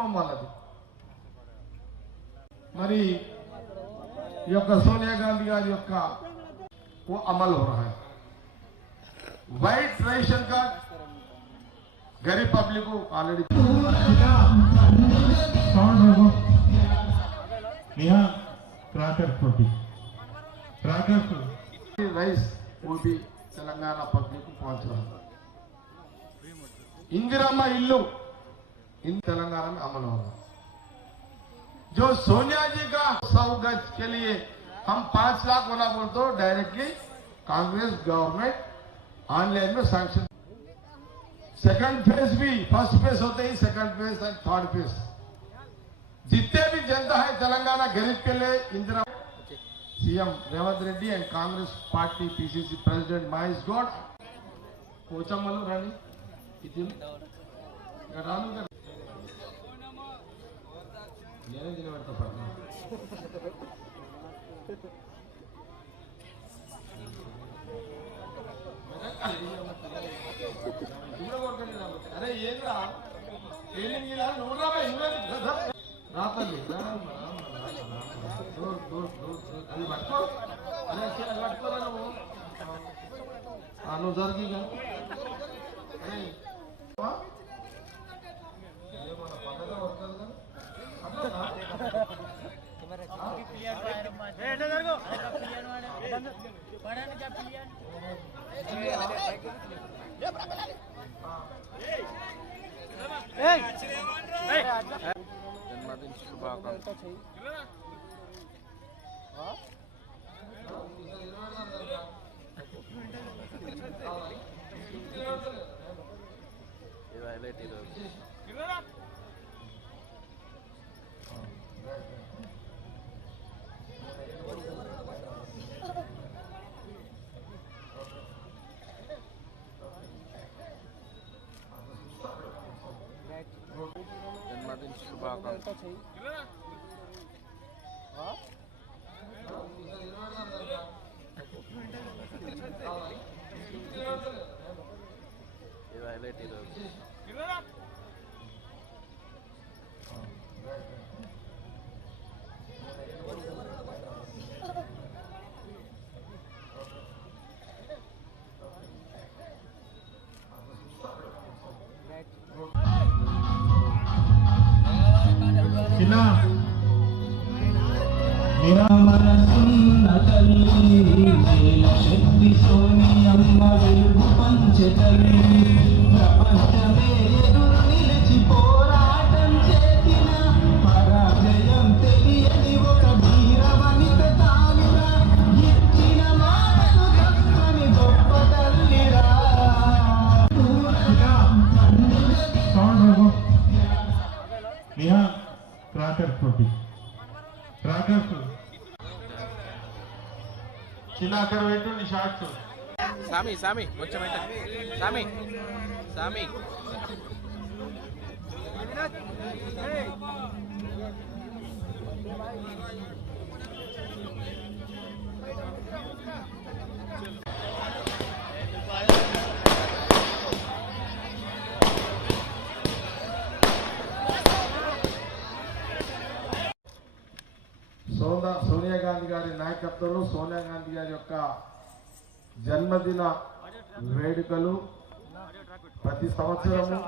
కుటుంబం వాళ్ళది. మరి ఈ యొక్క సోనియా గాంధీ గారి యొక్క అమలు हो रहा है. व्हाइट रेशन कार्ड गरीब पब्लिक को ऑलरेडी राइस वो भी तेलंगाना पब्लिक को पहुंच रहा है. इंदिरामा इल्लू इन तेलंगाना में अमल हो रहा है. जो सोनिया जी का 100 गज के लिए हम 5 लाख होना बोलते हो डायरेक्टली कांग्रेस गवर्नमेंट ऑनलाइन में सैंक्शन. सेकंड फेज भी फर्स्ट फेज होते ही second phase and third phase जितने भी जनता है तेलंगाना गरीब के लिए Indira CM Revanth Reddy and Congress party PCC president Mahesh Goud कोचम्मलू रानी इतनी रानू నేనే నిలబెడతా పడతా. అరే ఏంద్రా రాతల్లి అది పట్టుకో అదే పట్టుకోరా నువ్వు జరిగిగా పక్కగా వస్తుంది కదా. जन्मदिन शुभाकांक्षी. जन्मदिन शुभाकांक्षी. మనసున్న తల్లి శక్తి సోనియమ్మ వెలుగు పంచతల్లి ప్రపంచమే ఎదురు నిలిచి పోరాటం చేసిన పరాజయం తెలియని ఒక ధీర వనిత తానురా ఇచ్చిన మాటకు తప్పని గొప్ప తల్లిరా. చిన్నాకర్ పెట్టు నీ షార్ట్స్. సామి సామి కొంచెం సామి సామి సోనియా గాంధీ గారి నాయకత్వంలో సోనియా గాంధీ గారి యొక్క జన్మదిన వేడుకలు ప్రతి సంవత్సరము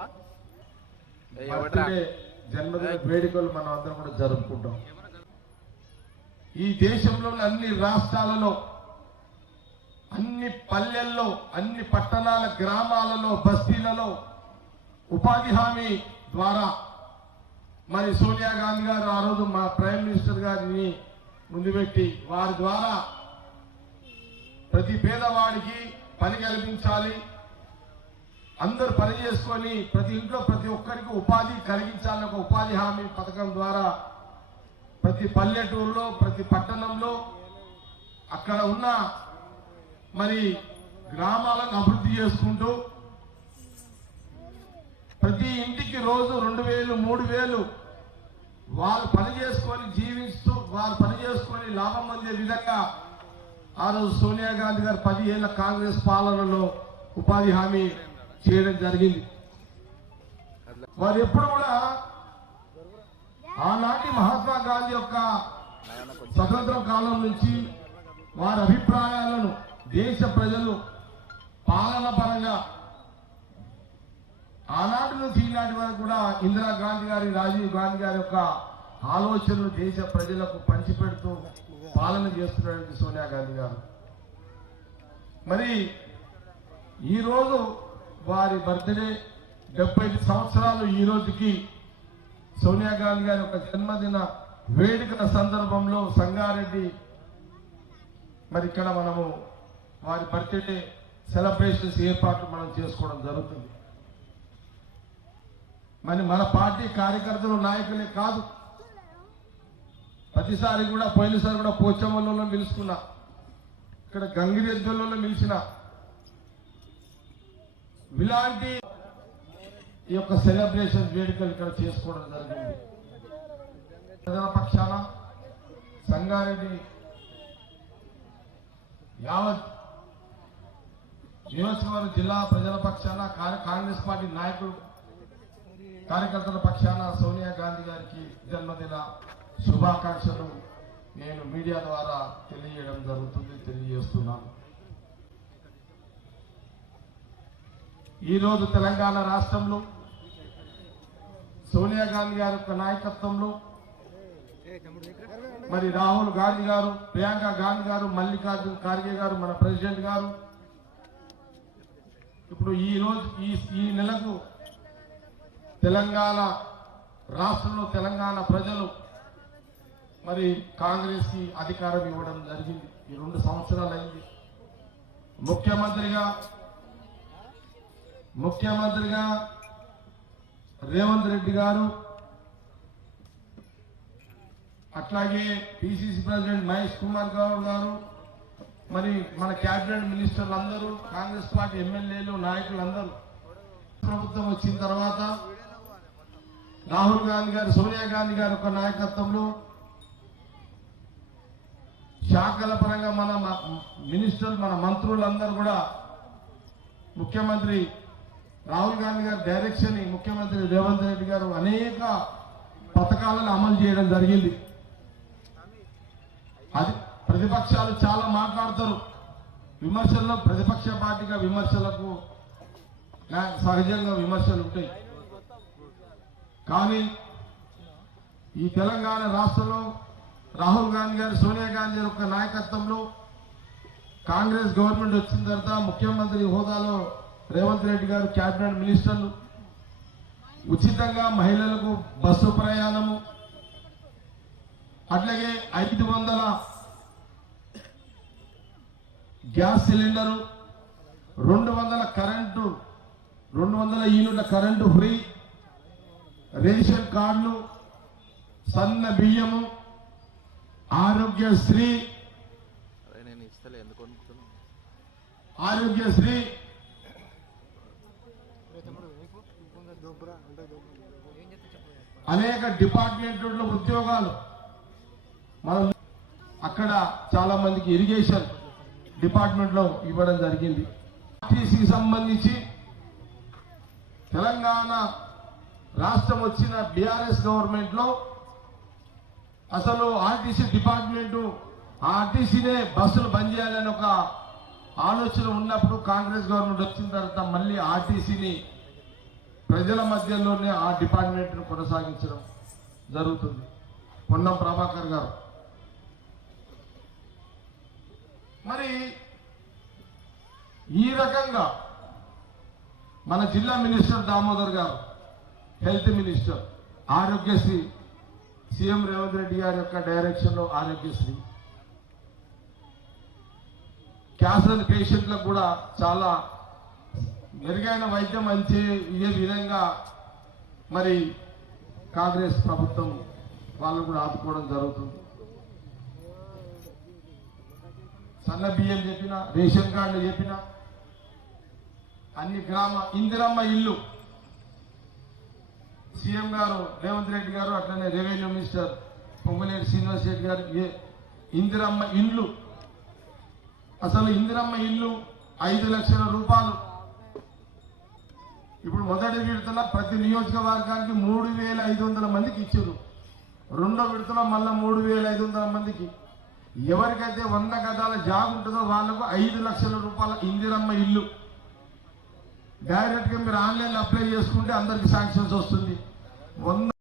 బర్త్డే జన్మదిన వేడుకలు మనం అందరం కూడా జరుపుకుంటాం. ఈ దేశంలోని అన్ని రాష్ట్రాలలో అన్ని పల్లెల్లో అన్ని పట్టణాల గ్రామాలలో బస్తీలలో ఉపాధి హామీ ద్వారా మరి సోనియా గాంధీ గారు ఆ రోజు మా ప్రైమ్ మినిస్టర్ గారిని ముందు పెట్టి వారి ద్వారా ప్రతి పేదవాడికి పని కల్పించాలి, అందరూ పని చేసుకొని ప్రతి ఇంట్లో ప్రతి ఒక్కరికి ఉపాధి కలిగించాలని ఒక ఉపాధి హామీ పథకం ద్వారా ప్రతి పల్లెటూరులో ప్రతి పట్టణంలో అక్కడ ఉన్న మరి గ్రామాలను అభివృద్ధి చేసుకుంటూ ప్రతి ఇంటికి రోజు 2000 3000 వాళ్ళు పని చేసుకొని జీవిస్తూ వారు పని చేసుకొని లాభం పొందే విధంగా ఆ రోజు సోనియా గాంధీ గారు 10 ఏళ్ల కాంగ్రెస్ పాలనలో ఉపాధి హామీ చేయడం జరిగింది. వారు ఎప్పుడు కూడా యొక్క స్వతంత్ర కాలం నుంచి వారి అభిప్రాయాలను దేశ ప్రజలు పాలన పరంగా ఆనాటి నుంచి ఈనాటి వరకు కూడా ఇందిరాగాంధీ గారి, రాజీవ్ గాంధీ గారి యొక్క ఆలోచనలు దేశ ప్రజలకు పంచిపెడుతూ పాలన చేస్తున్నటువంటి సోనియా గాంధీ గారు. మరి ఈరోజు వారి బర్త్డే 75 సంవత్సరాలు ఈ రోజుకి సోనియా గాంధీ గారి యొక్క జన్మదిన వేడుకల సందర్భంలో సంగారెడ్డి మరి ఇక్కడ మనము వారి బర్త్డే సెలబ్రేషన్స్ ఏర్పాట్లు మనం చేసుకోవడం జరుగుతుంది. మరి మన పార్టీ కార్యకర్తలు నాయకులే కాదు, ప్రతిసారి కూడా పోయినసారి కూడా పోచమ్మలలో పిలుచుకున్నా, ఇక్కడ గంగిరెద్దులలో పిలిచిన ఇలాంటి ఈ యొక్క సెలబ్రేషన్ వేడుకలు ఇక్కడ చేసుకోవడం జరిగింది. ప్రజల పక్షాన సంగారెడ్డి యావత్ నియోజకవర్గ జిల్లా ప్రజల పక్షాన కాంగ్రెస్ పార్టీ నాయకులు కార్యకర్తల పక్షాన సోనియా గాంధీ గారికి జన్మదిన శుభాకాంక్షలు నేను మీడియా ద్వారా తెలియజేస్తున్నాను. ఈరోజు తెలంగాణ రాష్ట్రంలో సోనియా గాంధీ గారి యొక్క నాయకత్వంలో మరి రాహుల్ గాంధీ గారు, ప్రియాంక గాంధీ గారు, మల్లికార్జున్ ఖార్గే గారు, మన ప్రెసిడెంట్ గారు ఇప్పుడు ఈ నెలకు తెలంగాణ రాష్ట్రంలో తెలంగాణ ప్రజలు మరి కాంగ్రెస్ కి అధికారం ఇవ్వడం జరిగింది. ఈ 2 సంవత్సరాలు అయింది. ముఖ్యమంత్రిగా రేవంత్ రెడ్డి గారు, అట్లాగే పిసిసి ప్రెసిడెంట్ మహేష్ కుమార్ గౌడ్ గారు, మరి మన క్యాబినెట్ మినిస్టర్లు అందరూ, కాంగ్రెస్ పార్టీ ఎమ్మెల్యేలు, నాయకులందరూ ప్రభుత్వం వచ్చిన తర్వాత రాహుల్ గాంధీ గారు, సోనియా గాంధీ గారి యొక్క నాయకత్వంలో శాఖల పరంగా మన మినిస్టర్లు, మన మంత్రులందరూ కూడా ముఖ్యమంత్రి రాహుల్ గాంధీ గారి డైరెక్షన్ ని ముఖ్యమంత్రి రేవంత్ రెడ్డి గారు అనేక పథకాలను అమలు చేయడం జరిగింది. అది ప్రతిపక్షాలు చాలా మాట్లాడతారు, విమర్శల్లో ప్రతిపక్ష పార్టీగా విమర్శలకు సహజంగా విమర్శలు ఉంటాయి. కానీ ఈ తెలంగాణ రాష్ట్రంలో రాహుల్ గాంధీ గారు, సోనియా గాంధీ గారి యొక్క నాయకత్వంలో కాంగ్రెస్ గవర్నమెంట్ వచ్చిన తర్వాత ముఖ్యమంత్రి హోదాలో రేవంత్ రెడ్డి గారు, క్యాబినెట్ మినిస్టర్లు ఉచితంగా మహిళలకు బస్సు ప్రయాణము, అట్లాగే 500 గ్యాస్ సిలిండరు, 200 యూనిట్ల కరెంటు ఫ్రీ, రేషన్ కార్డులు, సన్న బియ్యము, ఆరోగ్యశ్రీ, అనేక డిపార్ట్మెంట్లో ఉద్యోగాలు మనం అక్కడ చాలా మందికి ఇరిగేషన్ డిపార్ట్మెంట్ లో ఇవ్వడం జరిగింది. ఆర్టీసీకి సంబంధించి తెలంగాణ రాష్ట్రం వచ్చిన బీఆర్ఎస్ గవర్నమెంట్ లో అసలు ఆర్టీసీ డిపార్ట్మెంట్, ఆర్టీసీనే బస్సులు బంద్ చేయాలని ఒక ఆలోచన ఉన్నప్పుడు కాంగ్రెస్ గవర్నమెంట్ వచ్చిన తర్వాత మళ్ళీ ఆర్టీసీని ప్రజల మధ్యలోనే ఆ డిపార్ట్మెంట్ ను కొనసాగించడం జరుగుతుంది. పొన్నం ప్రభాకర్ గారు మరి ఈ రకంగా మన జిల్లా మినిస్టర్ దామోదర్ గారు, health minister, Aarogyasri, CM Revanth Reddy గారి యొక్క డైరెక్షన్ లో ఆరోగ్యశ్రీ, క్యాన్సర్ పేషెంట్లకు కూడా చాలా మెరుగైన వైద్యం ఇదే విధంగా మరి కాంగ్రెస్ ప్రభుత్వం వాళ్ళు కూడా ఆదుకోవడం జరుగుతుంది. సన్న బియ్యం చెప్పిన, రేషన్ కార్డులు చెప్పిన, అన్ని ఇందిరమ్మ ఇల్లు సీఎం గారు రేవంత్ రెడ్డి గారు, అట్లనే రెవెన్యూ మినిస్టర్ పొంగులేటి శ్రీనివాస్ రెడ్డి గారు ఇందిరమ్మ ఇల్లు, అసలు ఇందిరమ్మ ఇల్లు 5 లక్షల రూపాయలు ఇప్పుడు మొదటి విడతల ప్రతి నియోజకవర్గానికి 3500 మందికి ఇచ్చారు. రెండో విడతలో మళ్ళీ 3,500 మందికి. ఎవరికైతే 100 గదాల జాగు ఉంటుందో వాళ్ళకు 5 లక్షల రూపాయల ఇందిరమ్మ ఇల్లు డైరెక్ట్ గా మీరు ఆన్లైన్ అప్లై చేసుకుంటే అందరికి శాంక్షన్స్ వస్తుంది. 100